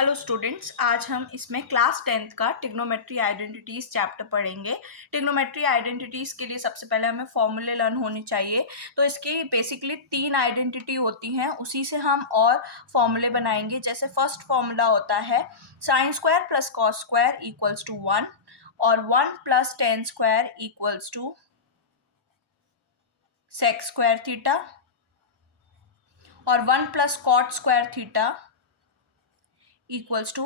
Hello students, आज हम इसमें क्लास 10th का ट्रिग्नोमेट्री आइडेंटिटीज चैप्टर पढ़ेंगे। ट्रिग्नोमेट्री आइडेंटिटीज के लिए सबसे पहले हमें फॉर्मूले लर्न होने चाहिए। तो इसकी बेसिकली 3 आइडेंटिटी होती हैं, उसी से हम और फॉर्मूले बनाएंगे। जैसे फर्स्ट फॉर्मूला होता है sine square plus cos square equals to 1 और 1 plus tan square equals to sec square theta और 1 plus cot square theta equals to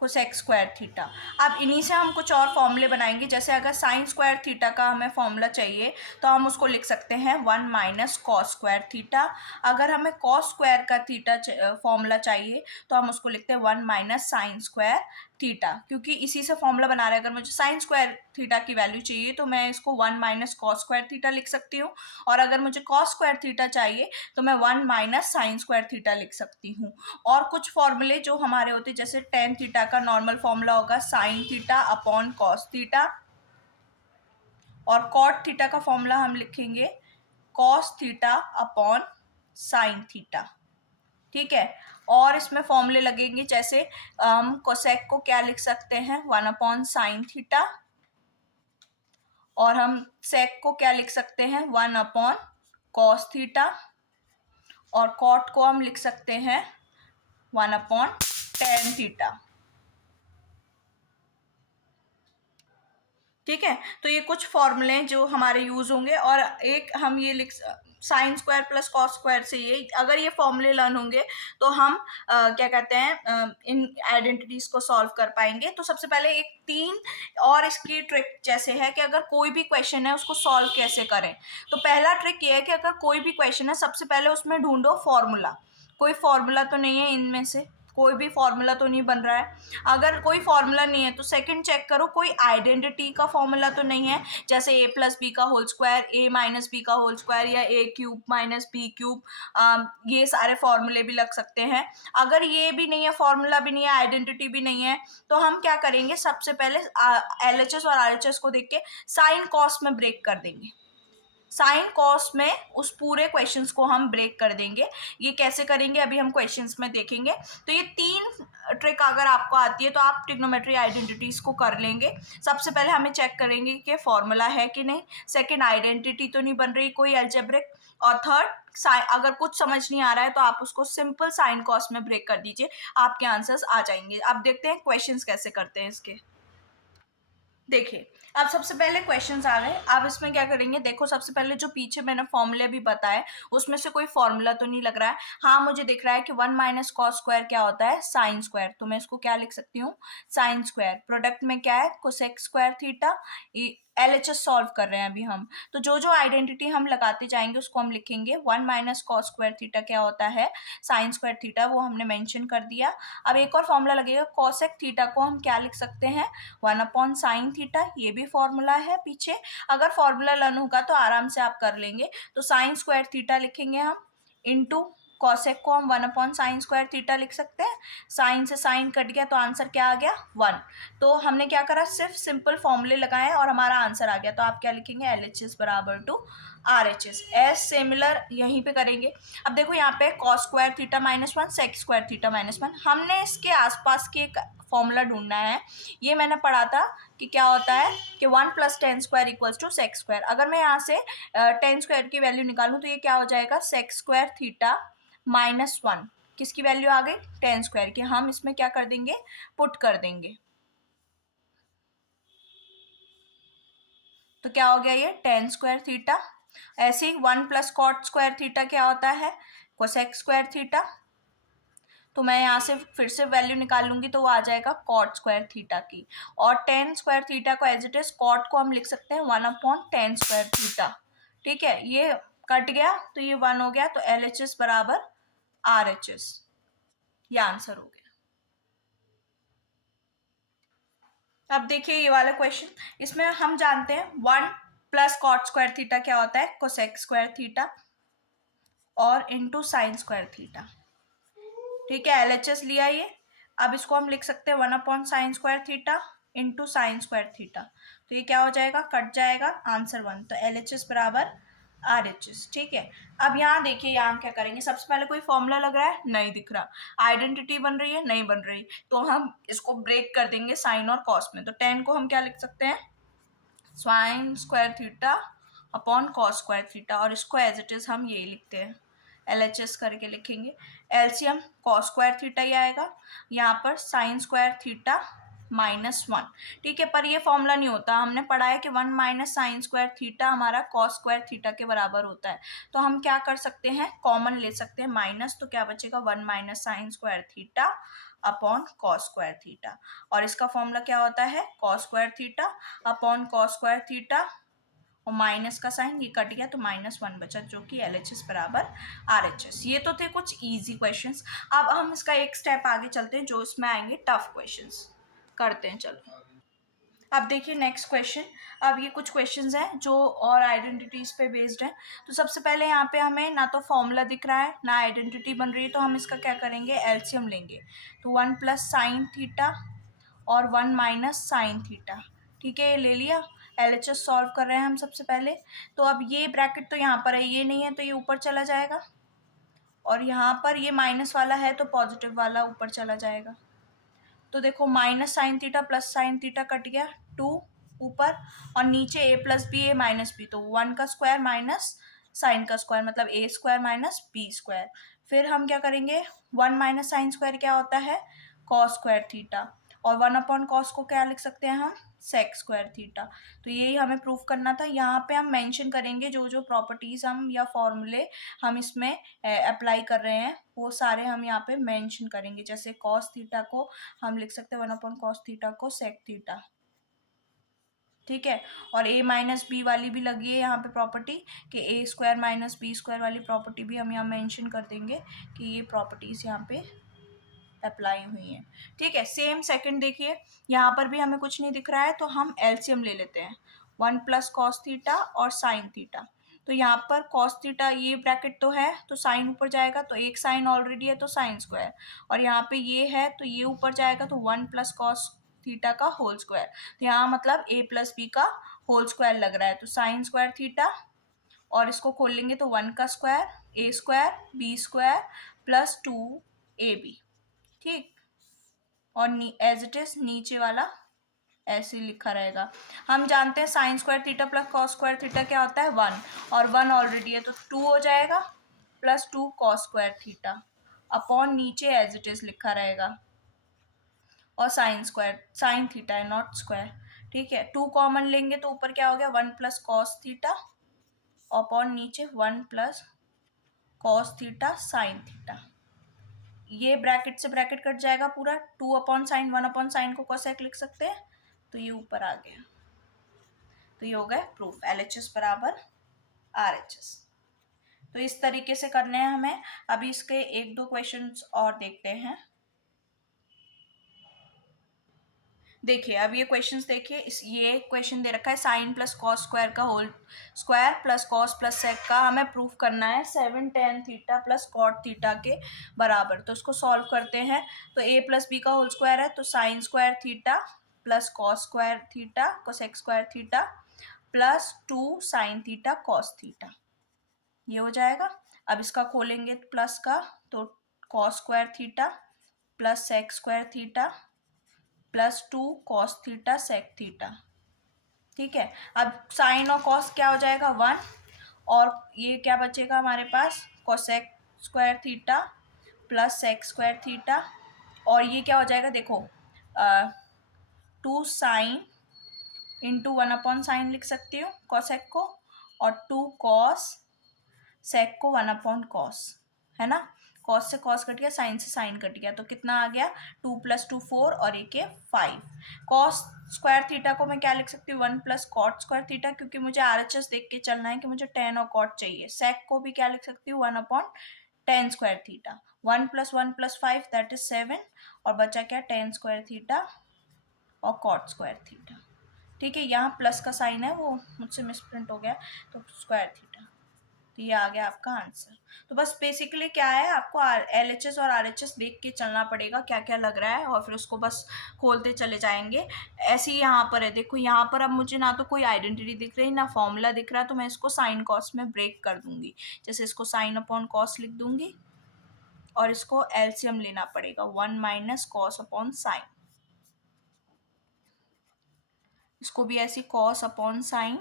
cosec square theta. अब इन्हीं से हम कुछ और फॉर्मूले बनाएंगे। जैसे अगर साइन स्क्वायर थीटा का हमें फॉर्मूला चाहिए तो हम उसको लिख सकते हैं 1 माइनस कॉस स्क्वायर थीटा। अगर हमें कॉस स्क्वायर का थीटा फॉर्मूला चाहिए तो हम उसको लिखते हैं 1 माइनस साइन स्क्वायर थीटा, क्योंकि इसी से फॉर्मूला बना रहे हैं। अगर मुझे साइन स्क्वायर थीटा की वैल्यू चाहिए तो मैं इसको 1 माइनस कॉस स्क्वायर थीटा लिख सकती हूँ, और अगर मुझे कॉस स्क्वायर थीटा चाहिए तो मैं 1 माइनस साइन स्क्वायर थीटा लिख सकती हूँ। और कुछ फॉर्मूले जो हमारे होते हैं, जैसे टेन थीटा का नॉर्मल फॉर्मूला होगा sign theta upon cos theta, और कॉट थीटा का फॉर्मूला हम लिखेंगे cos theta upon sine theta. ठीक है। और इसमें फॉर्मूले लगेंगे, जैसे हम कोसेक को क्या लिख सकते हैं 1 अपॉन साइन थीटा, और हम सेक को क्या लिख सकते हैं 1 अपॉन कॉस थीटा, और कॉट को हम लिख सकते हैं 1 अपॉन टेन थीटा। ठीक है। तो ये कुछ फॉर्मूले जो हमारे यूज होंगे। और एक हम ये लिख sign square plus cos square से, ये अगर ये फॉर्मूले लर्न होंगे तो हम क्या कहते हैं इन आइडेंटिटीज को सॉल्व कर पाएंगे। तो सबसे पहले एक तीन और इसकी ट्रिक जैसे है कि अगर कोई भी क्वेश्चन है उसको सॉल्व कैसे करें। तो पहला ट्रिक ये है कि अगर कोई भी क्वेश्चन है सबसे पहले उसमें ढूंढो फॉर्मूला। कोई फॉर्मूला तो नहीं है, इनमें से कोई भी फॉर्मूला तो नहीं बन रहा है। अगर कोई फॉर्मूला नहीं है तो सेकंड चेक करो कोई आइडेंटिटी का फॉर्मूला तो नहीं है, जैसे ए प्लस बी का होल स्क्वायर, ए माइनस बी का होल स्क्वायर, या ए क्यूब माइनस बी क्यूब। ये सारे फॉर्मूले भी लग सकते हैं। अगर ये भी नहीं है, फॉर्मूला भी नहीं है, आइडेंटिटी भी नहीं है, तो हम क्या करेंगे, सबसे पहले एलएचएस और आरएचएस को देख के साइन कॉस में ब्रेक कर देंगे। साइन कॉस में उस पूरे क्वेश्चंस को हम ब्रेक कर देंगे। ये कैसे करेंगे अभी हम क्वेश्चंस में देखेंगे। तो ये तीन ट्रिक अगर आपको आती है तो आप ट्रिग्नोमेट्री आइडेंटिटीज को कर लेंगे। सबसे पहले हमें चेक करेंगे कि फॉर्मूला है कि नहीं, सेकंड आइडेंटिटी तो नहीं बन रही कोई अलजेब्रिक, और थर्ड अगर कुछ समझ नहीं आ रहा है तो आप उसको सिंपल साइन कॉस में ब्रेक कर दीजिए, आपके आंसर्स आ जाएंगे। अब देखते हैं क्वेश्चंस कैसे करते हैं इसके। देखिए, अब सबसे पहले क्वेश्चंस आ गए। अब इसमें क्या करेंगे, देखो सबसे पहले जो पीछे मैंने फॉर्मूले भी बताए उसमें से कोई फॉर्मूला तो नहीं लग रहा है। हाँ, मुझे दिख रहा है कि 1 माइनस कॉस स्क्वायर क्या होता है, साइन स्क्वायर। तो मैं इसको क्या लिख सकती हूँ, साइन स्क्वायर। प्रोडक्ट में क्या है, cosec square theta. LHS solve कर रहे हैं अभी हम, तो जो जो आइडेंटिटी हम लगाते जाएंगे उसको हम लिखेंगे। 1 माइनस कॉस स्क्वायर थीटा क्या होता है, साइन स्क्वायर थीटा, वो हमने मेंशन कर दिया। अब एक और फॉर्मूला लगेगा, कोसेक थीटा को हम क्या लिख सकते हैं 1 अपॉन साइन थीटा। ये भी फॉर्मूला है पीछे। अगर फॉर्मूला लर्न होगा तो आराम से आप कर लेंगे। तो साइन स्क्वायर थीटा लिखेंगे हम, इंटू कॉसेक को हम 1 अपॉन साइन स्क्वायर थीटा लिख सकते हैं। साइन से साइन कट गया तो आंसर क्या आ गया 1। तो हमने क्या करा, सिर्फ सिंपल फॉर्मूले लगाए और हमारा आंसर आ गया। तो आप क्या लिखेंगे, एलएचएस बराबर टू आरएचएस। एस सिमिलर यहीं पे करेंगे। अब देखो यहाँ पे cos square theta -1, sec square theta -1, हमने इसके आसपास के एक फॉर्मूला ढूंढना है। ये मैंने पढ़ा था कि क्या होता है कि 1 plus tan square equals to sec square. अगर मैं यहाँ से टेन स्क्वायर की वैल्यू निकालूं तो ये क्या हो जाएगा, सेक स्क्वायर थीटा -1। किसकी वैल्यू आ गई, टेन स्क्वायर की। हम इसमें क्या कर देंगे, पुट कर देंगे। तो क्या हो गया, ये टेन स्क्वायर थीटा। ऐसे ही 1 प्लस कॉट स्क्वायर थीटा क्या होता है, कोसेक स्क्वायर थीटा। तो मैं यहाँ से फिर से वैल्यू निकाल लूंगी तो वो आ जाएगा कॉट स्क्वायर थीटा की। और टेन स्क्वायर थीटा को एज इट इज कॉट को हम लिख सकते हैं 1 अपॉन टेन स्क्वायर थीटा। ठीक है, ये कट गया तो ये 1 हो गया। तो एलएचएस बराबर आरएचएस, ये आंसर हो गया। अब देखिए ये वाला क्वेश्चन, इसमें हम जानते हैं 1 प्लस कॉट स्क्वायर थीटा क्या होता है, कोसेक स्क्वायर थीटा, और इंटू साइन स्क्वायर थीटा। ठीक है, एलएचएस लिया ये। अब इसको हम लिख सकते हैं 1 upon sine square theta into sine square theta. तो ये क्या हो जाएगा, कट जाएगा, आंसर 1। तो एलएचएस बराबर RHS, ठीक है। अब यहाँ देखिए, यहाँ क्या करेंगे, सबसे पहले कोई फॉर्मूला लग रहा है, नहीं दिख रहा। आइडेंटिटी बन रही है, नहीं बन रही, तो हम इसको ब्रेक कर देंगे साइन और कॉस में। तो 10 को हम क्या लिख सकते हैं, sign square theta upon cos square theta, और इसको एज इट इज हम यही लिखते हैं, LHS करके लिखेंगे। एलसीएम कॉस स्क्वायर थीटा ही आएगा, यहाँ पर साइन स्क्वायर थीटा -1, ठीक है। पर ये फॉर्मूला नहीं होता, हमने पढ़ा है कि 1 माइनस साइन स्क्वायर थीटा हमारा कॉस स्क्वायर थीटा के बराबर होता है। तो हम क्या कर सकते हैं, कॉमन ले सकते हैं माइनस, तो क्या बचेगा 1 minus sine square theta upon cos square theta, और इसका फॉर्मूला क्या होता है, cos square theta upon cos square theta, और माइनस का साइन ये कट गया तो -1 बचा, जो कि LHS बराबर RHS। ये तो थे कुछ इजी क्वेश्चंस। अब हम इसका एक स्टेप आगे चलते हैं, जो इसमें आएंगे टफ क्वेश्चंस करते हैं। चलो अब देखिए नेक्स्ट क्वेश्चन। अब ये कुछ क्वेश्चंस हैं जो और आइडेंटिटीज पे बेस्ड हैं। तो सबसे पहले यहाँ पे हमें ना तो फॉर्मूला दिख रहा है ना आइडेंटिटी बन रही है, तो हम इसका क्या करेंगे, एलसीएम लेंगे। तो 1 प्लस साइन थीटा और 1 माइनस साइन थीटा, ठीक है, ये ले लिया। LHS सॉल्व कर रहे हैं हम सबसे पहले। तो अब ये ब्रैकेट तो यहाँ पर है, ये नहीं है, तो ये ऊपर चला जाएगा, और यहाँ पर ये माइनस वाला है तो पॉजिटिव वाला ऊपर चला जाएगा। तो देखो minus sine theta plus sine theta cut गया, 2 ऊपर, और नीचे a plus B A minus B, तो 1 का स्क्वायर माइनस साइन का स्क्वायर, मतलब a square minus B square. फिर हम क्या करेंगे, 1 माइनस साइन स्क्वायर क्या होता है, कॉस स्क्वायर थीटा, और 1 अपॉन कॉस को क्या लिख सकते हैं हम, सेक स्क्वायर थीटा। तो यही हमें प्रूफ करना था। यहाँ पे हम मेंशन करेंगे जो जो प्रॉपर्टीज हम या फॉर्मूले हम इसमें अप्लाई कर रहे हैं, वो सारे हम यहाँ पे मेंशन करेंगे। जैसे कॉस थीटा को हम लिख सकते हैं 1 अपॉन कॉस थीटा को सेक थीटा, ठीक है। और a माइनस बी वाली भी लगी है यहाँ पे प्रॉपर्टी, कि ए स्क्वायर माइनस बी स्क्वायर वाली प्रॉपर्टी भी हम यहाँ मेंशन कर देंगे कि ये प्रॉपर्टीज यहाँ पे अप्लाई हुई है, ठीक है। सेम सेकंड देखिए, यहाँ पर भी हमें कुछ नहीं दिख रहा है, तो हम एलसीएम ले लेते हैं, 1 प्लस कॉस थीटा और साइन थीटा। तो यहाँ पर कॉस थीटा ये ब्रैकेट तो है, तो साइन ऊपर जाएगा, तो एक साइन ऑलरेडी है तो साइन स्क्वायर, और यहाँ पे ये है तो ये ऊपर जाएगा, तो 1 प्लस कॉस थीटा का होल स्क्वायर। तो यहाँ मतलब a प्लस बी का होल स्क्वायर लग रहा है, तो साइन स्क्वायर थीटा, और इसको खोल लेंगे तो 1 का square a square B square plus 2ab, ठीक। और एज इट इज नीचे वाला ऐसे ही लिखा रहेगा। हम जानते हैं sign square theta plus cos square theta क्या होता है, 1, और 1 ऑलरेडी है तो 2 हो जाएगा, plus 2 cos square theta upon नीचे एज इट इज लिखा रहेगा, और साइन स्क्वायर, साइन थीटा है नॉट स्क्वायर, ठीक है। 2 कॉमन लेंगे तो ऊपर क्या हो गया, 1 प्लस कॉस थीटा अपॉन नीचे 1 plus cos theta sine theta. ये ब्रैकेट से ब्रैकेट कट जाएगा पूरा, 2 अपॉन साइन 1 अपॉन साइन को कोसेक लिख सकते हैं, तो ये ऊपर आ गया। तो ये हो गया प्रूफ, LHS बराबर RHS। तो इस तरीके से करने हैं हमें। अभी इसके एक दो क्वेश्चंस और देखते हैं। देखिए अब ये क्वेश्चंस देखिए, इस ये क्वेश्चन दे रखा है साइन प्लस कॉस स्क्वायर का whole square plus cos plus sec का हमें प्रूफ करना है 7 tan theta plus cot theta के बराबर। तो इसको सॉल्व करते हैं। तो a प्लस बी का होल स्क्वायर है, तो sine square theta plus cos square theta cosec square theta plus 2 sine theta cos theta, ये हो जाएगा। अब इसका खोलेंगे प्लस का, तो cos square theta plus sec square theta plus 2 cos theta sec theta, ठीक है। अब साइन और कॉस क्या हो जाएगा 1, और ये क्या बचेगा हमारे पास, cosec square theta plus sec square theta, और ये क्या हो जाएगा देखो, 2 साइन इंटू 1 अपॉन साइन लिख सकती हूँ कॉसेक को, और 2 कॉस सेक को 1 अपॉन कॉस, है ना। कॉस से कॉस कट गया, साइन से साइन कट गया, तो कितना आ गया, 2 प्लस 2 4 और एक है 5। कॉस स्क्वायर थीटा को मैं क्या लिख सकती हूँ, 1 प्लस कॉट स्क्वायर थीटा, क्योंकि मुझे RHS देख के चलना है कि मुझे टेन और कॉट चाहिए। सेक को भी क्या लिख सकती हूँ, 1 upon ten square theta, 1 plus 5 that is 7, और बचा क्या, टेन स्क्वायर थीटा और कॉट स्क्वायर थीटा, ठीक है। यहाँ प्लस का साइन है वो मुझसे मिसप्रिंट हो गया, तो स्क्वायर थीटा। तो ये आ गया आपका आंसर। तो बस बेसिकली क्या है, आपको LHS और RHS देख के चलना पड़ेगा क्या क्या लग रहा है, और फिर उसको बस खोलते चले जाएंगे। ऐसे ही यहाँ पर है, देखो यहाँ पर अब मुझे ना तो कोई आइडेंटिटी दिख रही ना फॉर्मूला दिख रहा, तो मैं इसको साइन कॉस में ब्रेक कर दूंगी। जैसे इसको साइन अपॉन कॉस लिख दूंगी, और इसको एलसीएम लेना पड़ेगा, 1 माइनस कॉस अपॉन साइन। इसको भी ऐसी कॉस अपॉन साइन,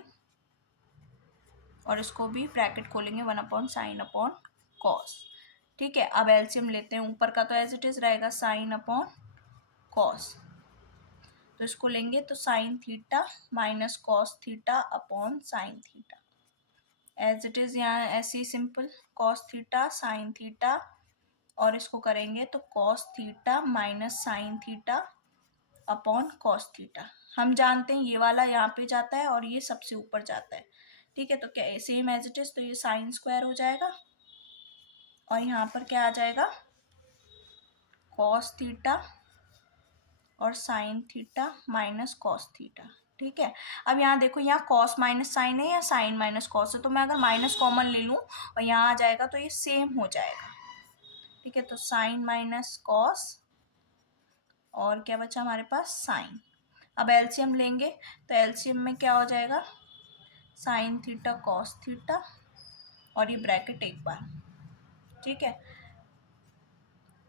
और इसको भी ब्रैकेट खोलेंगे 1 अपॉन साइन अपॉन कॉस। ठीक है, अब एलसीएम लेते हैं। ऊपर का तो एज इट इज रहेगा साइन अपॉन कॉस, तो इसको लेंगे तो sine theta minus cos theta upon sine theta, as it is यहाँ ऐसे ही simple, cos theta sine theta, और इसको करेंगे तो cos theta minus sine theta upon cos theta. हम जानते हैं ये वाला यहाँ पे जाता है और ये सबसे ऊपर जाता है। ठीक है, तो क्या सेम एज इट इज, तो ये साइन स्क्वायर हो जाएगा, और यहाँ पर क्या आ जाएगा, कॉस थीटा और sign theta minus cos theta. ठीक है, अब यहाँ देखो, यहाँ कॉस माइनस साइन है या साइन माइनस कॉस है, तो मैं अगर माइनस कॉमन ले लूँ और यहाँ आ जाएगा तो ये सेम हो जाएगा। ठीक है, तो साइन माइनस कॉस, और क्या बचा हमारे पास, साइन। अब एलसीएम लेंगे, तो एलसीएम में क्या हो जाएगा, साइन थीटा कॉस थीटा, और ये ब्रैकेट एक बार। ठीक है,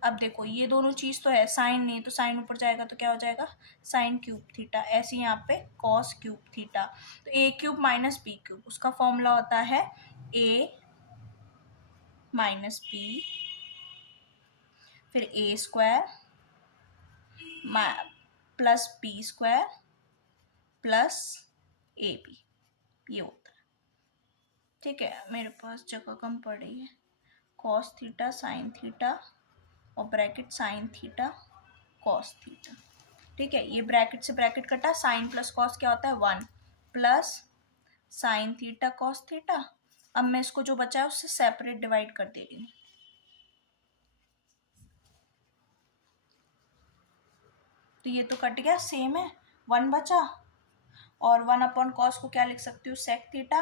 अब देखो ये दोनों चीज़ तो है, साइन नहीं तो साइन ऊपर जाएगा तो क्या हो जाएगा, साइन क्यूब थीटा। ऐसे यहाँ पे कॉस क्यूब थीटा, तो A cube minus B cube, उसका फॉर्मूला होता है ए माइनस बी, फिर A square plus B square plus A B, ये होता है। ठीक है, मेरे पास जगह कम पड़ रही है, कॉस थीटा साइन थीटा और bracket sign theta cos theta. ठीक है, ये ब्रैकेट से ब्रैकेट कटा, साइन प्लस कॉस क्या होता है, 1 plus sine theta cos theta. अब मैं इसको जो बचा है उससे सेपरेट डिवाइड कर दे रही हूँ, तो ये तो कट गया, सेम है, 1 बचा, और 1 अपॉन कॉस को क्या लिख सकती हूँ, सेक थीटा,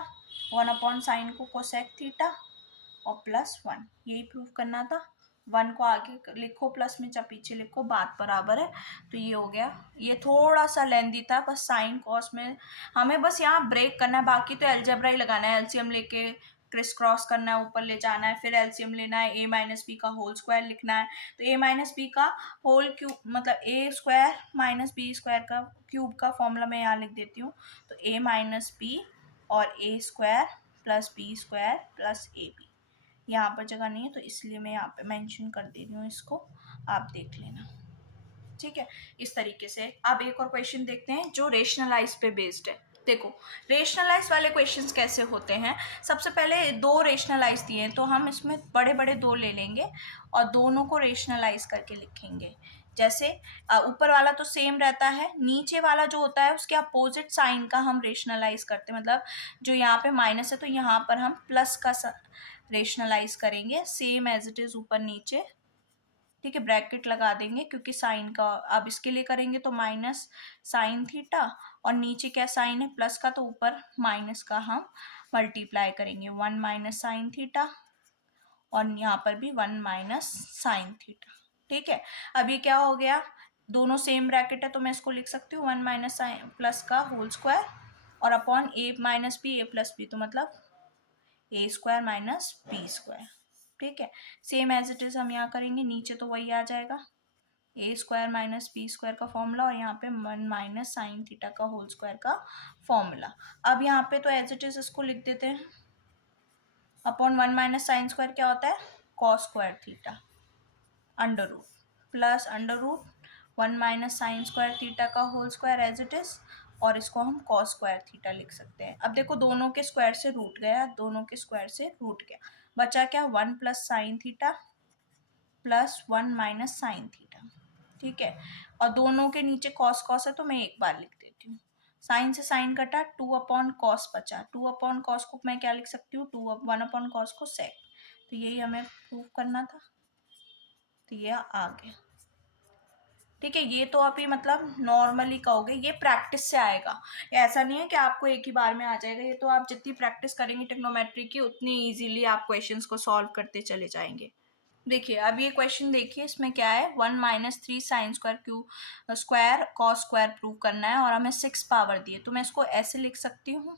1 अपॉन साइन को कोसेक थीटा, और प्लस 1, यही प्रूव करना था। 1 को आगे लिखो प्लस में, चाहे पीछे लिखो, बात बराबर है। तो ये हो गया, ये थोड़ा सा लेंदी था, बस साइन कॉस में हमें बस यहाँ ब्रेक करना है, बाकी तो एलजेब्रा ही लगाना है, एलसीएम लेके क्रिस क्रॉस करना है, ऊपर ले जाना है, फिर एलसीएम लेना है, ए माइनस बी का होल स्क्वायर लिखना है। तो ए माइनस बी का होल क्यूब मतलब ए स्क्वायर माइनस बी स्क्वायर का क्यूब का फॉर्मूला मैं यहाँ लिख देती हूँ, तो ए माइनस बी और A square plus B square plus A B. यहाँ पर जगह नहीं है तो इसलिए मैं यहाँ पे मेंशन कर दे रही हूँ, इसको आप देख लेना। ठीक है, इस तरीके से। अब एक और क्वेश्चन देखते हैं जो रेशनलाइज पे बेस्ड है। देखो रेशनलाइज वाले क्वेश्चंस कैसे होते हैं, सबसे पहले 2 रेशनलाइज दिए हैं, तो हम इसमें बड़े बड़े 2 ले लेंगे और दोनों को रेशनलाइज करके लिखेंगे। जैसे ऊपर वाला तो सेम रहता है, नीचे वाला जो होता है उसके अपोजिट साइन का हम रेशनलाइज करते हैं, मतलब जो यहाँ पे माइनस है तो यहाँ पर हम प्लस का रेशनलाइज करेंगे, सेम एज इट इज ऊपर नीचे। ठीक है, ब्रैकेट लगा देंगे क्योंकि साइन का, अब इसके लिए करेंगे तो माइनस साइन थीटा, और नीचे क्या साइन है प्लस का, तो ऊपर माइनस का हम मल्टीप्लाई करेंगे, 1 माइनस साइन थीटा, और यहाँ पर भी 1 माइनस साइन थीटा। ठीक है, अब ये क्या हो गया, दोनों सेम ब्रैकेट है तो मैं इसको लिख सकती हूँ 1 माइनस साइन प्लस का होल स्क्वायर, और अपॉन ए माइनस बी ए प्लस बी, तो मतलब ए स्क्वायर माइनस बी स्क्वायर। ठीक है, सेम एज इट इज हम यहाँ करेंगे, नीचे तो वही आ जाएगा, ए स्क्वायर माइनस बी स्क्वायर का फॉर्मूला, और यहाँ पे 1 माइनस साइन थीटा का होल स्क्वायर का फॉर्मूला। अब यहाँ पे तो एज इट इज इसको लिख देते हैं, अपॉन 1 माइनस साइन स्क्वायर क्या होता है, cos square theta, under root plus under root 1 minus sine square theta का whole square as it is, और इसको हम कॉस स्क्वायर थीटा लिख सकते हैं। अब देखो दोनों के स्क्वायर से रूट गया, दोनों के स्क्वायर से रूट गया, बचा क्या, 1 plus sine theta plus 1 minus sine theta. ठीक है, और दोनों के नीचे कॉस कॉस है तो मैं एक बार लिख देती हूँ, साइन से साइन कटा, 2 अपॉन कॉस बचा, 2 अपॉन कॉस को मैं क्या लिख सकती हूँ, 1 अपॉन कॉस को सेक। तो यही हमें प्रूव करना था, तो ये आ गया। ठीक है, ये तो अभी मतलब नॉर्मली कहोगे, ये प्रैक्टिस से आएगा। ऐसा नहीं है कि आपको एक ही बार में आ जाएगा, ये तो आप जितनी प्रैक्टिस करेंगे ट्रिग्नोमेट्री की उतनी इजीली आप क्वेश्चंस को सॉल्व करते चले जाएंगे। देखिए अब ये क्वेश्चन देखिए, इसमें क्या है, 1 - 3 sin² square cos square prove करना है और हमें 6 पावर दी है। तो मैं इसको ऐसे लिख सकती हूँ,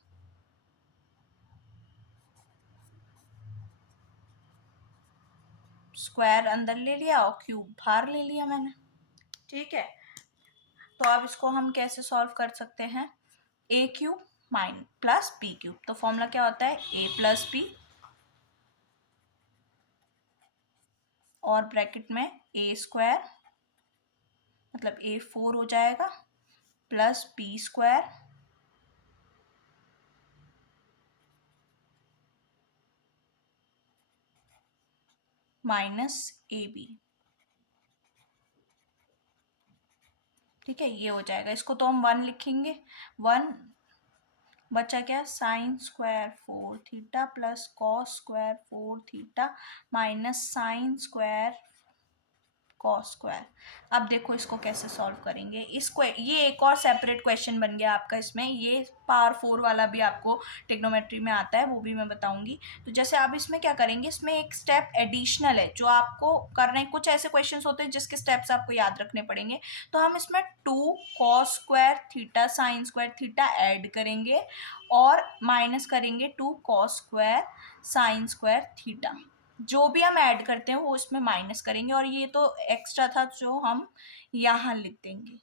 स्क्वायर अंदर ले लिया और क्यूब बाहर ले लिया मैंने। ठीक है, तो अब इसको हम कैसे सॉल्व कर सकते हैं, a³ माइन प्लस b³ तो फॉर्मूला क्या होता है, a + b और ब्रैकेट में a² मतलब a4 हो जाएगा प्लस b² माइनस ab। ठीक है, ये हो जाएगा, इसको तो हम 1 लिखेंगे। 1 बचा क्या, sin² 4 theta plus cos² 4 theta minus sin² cos square. अब देखो इसको कैसे सॉल्व करेंगे, इसको ये एक और सेपरेट क्वेश्चन बन गया आपका, इसमें ये पावर 4 वाला भी आपको ट्रिग्नोमेट्री में आता है, वो भी मैं बताऊंगी। तो जैसे आप इसमें क्या करेंगे, इसमें एक स्टेप एडिशनल है जो आपको करना है, कुछ ऐसे क्वेश्चंस होते हैं जिसके स्टेप्स आपको याद रखने पड़ेंगे। तो हम इसमें 2 cos² 3 sin² ऐड करेंगे और माइनस करेंगे 2 cos² sin²। जो भी हम ऐड करते हैं वो इसमें माइनस करेंगे और ये तो एक्स्ट्रा था जो हम यहाँ लिख देंगे।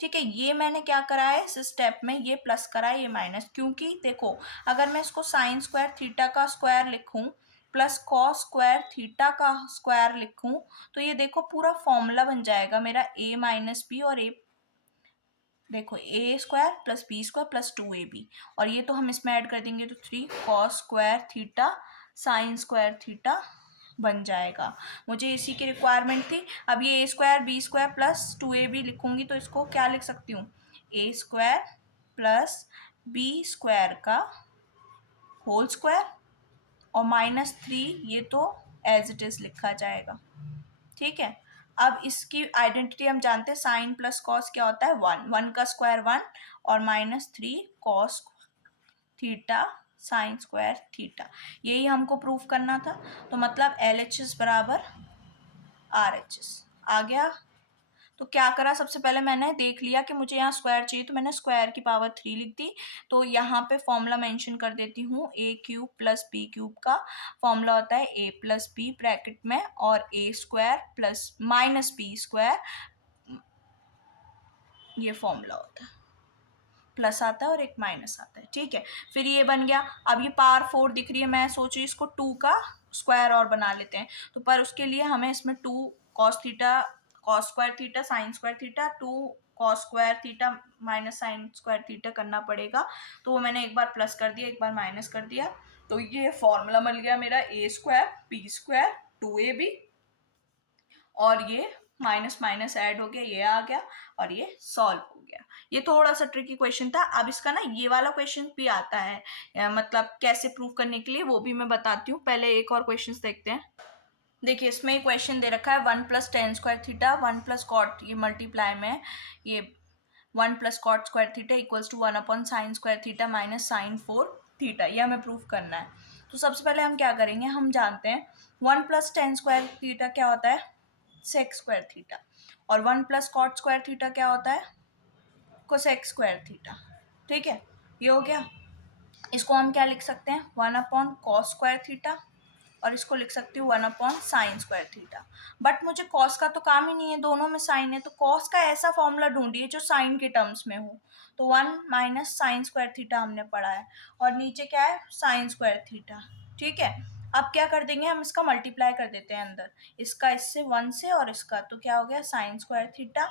ठीक है, ये मैंने क्या करा है इस स्टेप में, ये प्लस करा है, ये माइनस, क्योंकि देखो अगर मैं इसको sin² का स्क्वायर लिखूं प्लस cos² का स्क्वायर लिखूं तो ये देखो पूरा फॉर्मूला बन जाएगा मेरा a - b और देखो a² plus b² plus 2ab और ये तो हम इसमें ऐड कर देंगे तो 3 cos² sin² बन जाएगा। मुझे इसी की रिक्वायरमेंट थी। अब ये a² b² प्लस 2ab लिखूंगी तो इसको क्या लिख सकती हूँ, a² प्लस b² का होल स्क्वायर और -3 ये तो एज इट इज लिखा जाएगा। ठीक है, अब इसकी आइडेंटिटी हम जानते हैं, साइन प्लस कॉस क्या होता है, 1 का स्क्वायर 1 और -3 कॉस थीटा sin²थीटा, यही हमको प्रूफ करना था। तो मतलब LHS बराबर RHS आ गया। तो क्या करा, सबसे पहले मैंने देख लिया कि मुझे यहाँ स्क्वायर चाहिए तो मैंने स्क्वायर की पावर 3 लिख दी। तो यहाँ पे फॉर्मूला मेंशन कर देती हूँ, a³ प्लस b³ का फॉर्मूला होता है a प्लस b ब्रैकेट में और a² प्लस -b², ये फॉर्मूला होता है, प्लस आता है और एक माइनस आता है। ठीक है, फिर ये बन गया। अब ये पावर 4 दिख रही है, मैं सोच रही हूँ इसको 2 का स्क्वायर और बना लेते हैं, तो पर उसके लिए हमें इसमें 2 cos² sin², 2 cos² minus sin² करना पड़ेगा। तो वो मैंने एक बार प्लस कर दिया, एक बार माइनस कर दिया, तो ये फॉर्मूला बन गया मेरा a² b² 2ab और ये माइनस माइनस ऐड हो गया, ये आ गया और ये सॉल्व हो गया। ये थोड़ा सा ट्रिकी क्वेश्चन था। अब इसका ना ये वाला क्वेश्चन भी आता है, मतलब कैसे प्रूव करने के लिए, वो भी मैं बताती हूँ। पहले एक और क्वेश्चन देखते हैं। देखिए इसमें क्वेश्चन दे रखा है 1 + tan² 1 + cot, ये मल्टीप्लाई में ये 1 + cot² equals to 1/sin² minus sin4 ये हमें प्रूफ करना है। तो सबसे पहले हम क्या करेंगे, हम जानते हैं 1 + tan² क्या होता है, sec² और 1 + cot² क्या होता है, cosec²। ठीक है, ये हो गया। इसको हम क्या लिख सकते हैं, 1/cos² और इसको लिख सकती हूँ 1/sin²। बट मुझे कॉस का तो काम ही नहीं है, दोनों में साइन है, तो कॉस का ऐसा फॉर्मूला ढूंढिए जो साइन के टर्म्स में हो। तो 1 - sin² हमने पढ़ा है और नीचे क्या है, sin²। ठीक है, अब क्या कर देंगे, हम इसका मल्टीप्लाई कर देते हैं अंदर, इसका इससे 1 से और इसका, तो क्या हो गया sin²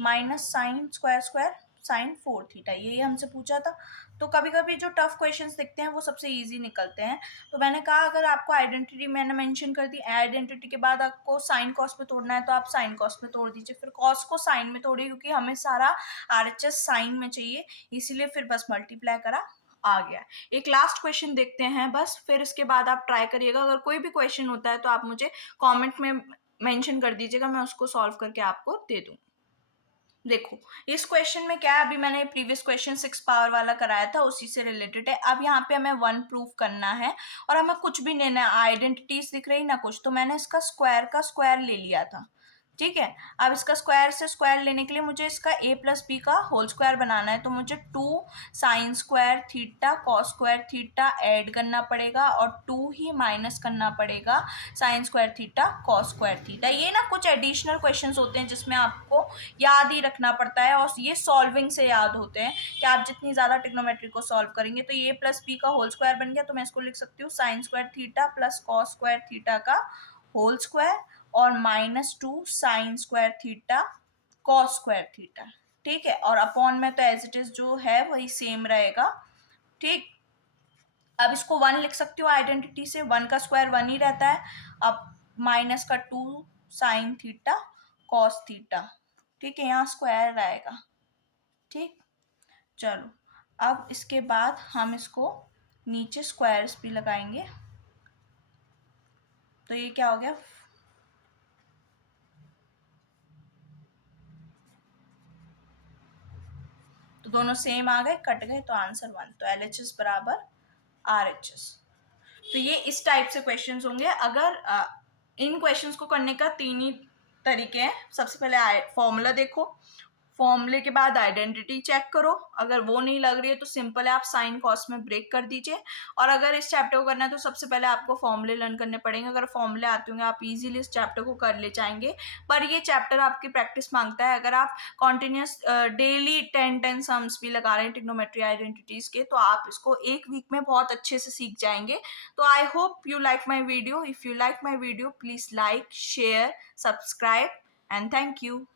माइनस sin²² sin4 यही हमसे पूछा था। तो कभी कभी जो टफ क्वेश्चंस दिखते हैं वो सबसे इजी निकलते हैं। तो मैंने कहा अगर आपको आइडेंटिटी मैंने मेंशन कर दी, आइडेंटिटी के बाद आपको साइन कॉस में तोड़ना है तो आप साइन कॉस में तोड़ दीजिए, फिर कॉस को साइन में तोड़िए, क्योंकि हमें सारा RHS साइन में चाहिए, इसीलिए फिर बस मल्टीप्लाई करा, आ गया। एक लास्ट क्वेश्चन देखते हैं बस, फिर इसके बाद आप ट्राई करिएगा। अगर कोई भी क्वेश्चन होता है तो आप मुझे कॉमेंट में मेंशन कर दीजिएगा, मैं उसको सॉल्व करके आपको दे दूँ। देखो इस क्वेश्चन में क्या है, अभी मैंने प्रीवियस क्वेश्चन 6 पावर वाला कराया था, उसी से रिलेटेड है। अब यहाँ पे हमें 1 प्रूव करना है और हमें कुछ भी नहीं ना आइडेंटिटीज दिख रही ना कुछ, तो मैंने इसका स्क्वायर का स्क्वायर ले लिया था। ठीक है, अब इसका स्क्वायर से स्क्वायर लेने के लिए मुझे इसका a प्लस बी का होल स्क्वायर बनाना है, तो मुझे 2 sign square theta cos square theta add करना पड़ेगा और 2 ही माइनस करना पड़ेगा sign square theta cos square theta. ये ना कुछ एडिशनल क्वेश्चंस होते हैं जिसमें आपको याद ही रखना पड़ता है और ये सॉल्विंग से याद होते हैं कि आप जितनी ज़्यादा ट्रिग्नोमेट्री को सॉल्व करेंगे। तो ये प्लस बी का होल स्क्वायर बन गया, तो मैं इसको लिख सकती हूँ sign square theta plus cos square theta का होल स्क्वायर और -2 sign square theta cos square theta. ठीक है, और अपॉन में तो एज इट इज जो है वही सेम रहेगा। ठीक, अब इसको 1 लिख सकती हो आइडेंटिटी से, 1 का स्क्वायर 1 ही रहता है। अब माइनस का 2 साइन थीटा कॉस थीटा। ठीक है, यहाँ स्क्वायर आएगा। ठीक, चलो अब इसके बाद हम इसको नीचे स्क्वायर्स भी लगाएंगे, तो ये क्या हो गया, तो दोनों सेम आ गए, कट गए, तो आंसर 1। तो LHS बराबर RHS। तो ये इस टाइप से क्वेश्चंस होंगे। अगर इन क्वेश्चंस को करने का 3 ही तरीके हैं। सबसे पहले फॉर्मूला देखो, फॉर्मूले के बाद आइडेंटिटी चेक करो, अगर वो नहीं लग रही है तो सिंपल है आप साइन कॉस में ब्रेक कर दीजिए। और अगर इस चैप्टर को करना है तो सबसे पहले आपको फॉर्मूले लर्न करने पड़ेंगे। अगर फॉर्मूले आते होंगे आप इजीली इस चैप्टर को कर ले जाएंगे, पर ये चैप्टर आपकी प्रैक्टिस मांगता है। अगर आप कॉन्टिन्यूस डेली 10 सम्स भी लगा रहे हैं ट्रिग्नोमेट्री आइडेंटिटीज के, तो आप इसको एक वीक में बहुत अच्छे से सीख जाएंगे। तो I hope you like my video. If you like my video, please like, share, subscribe, and thank you.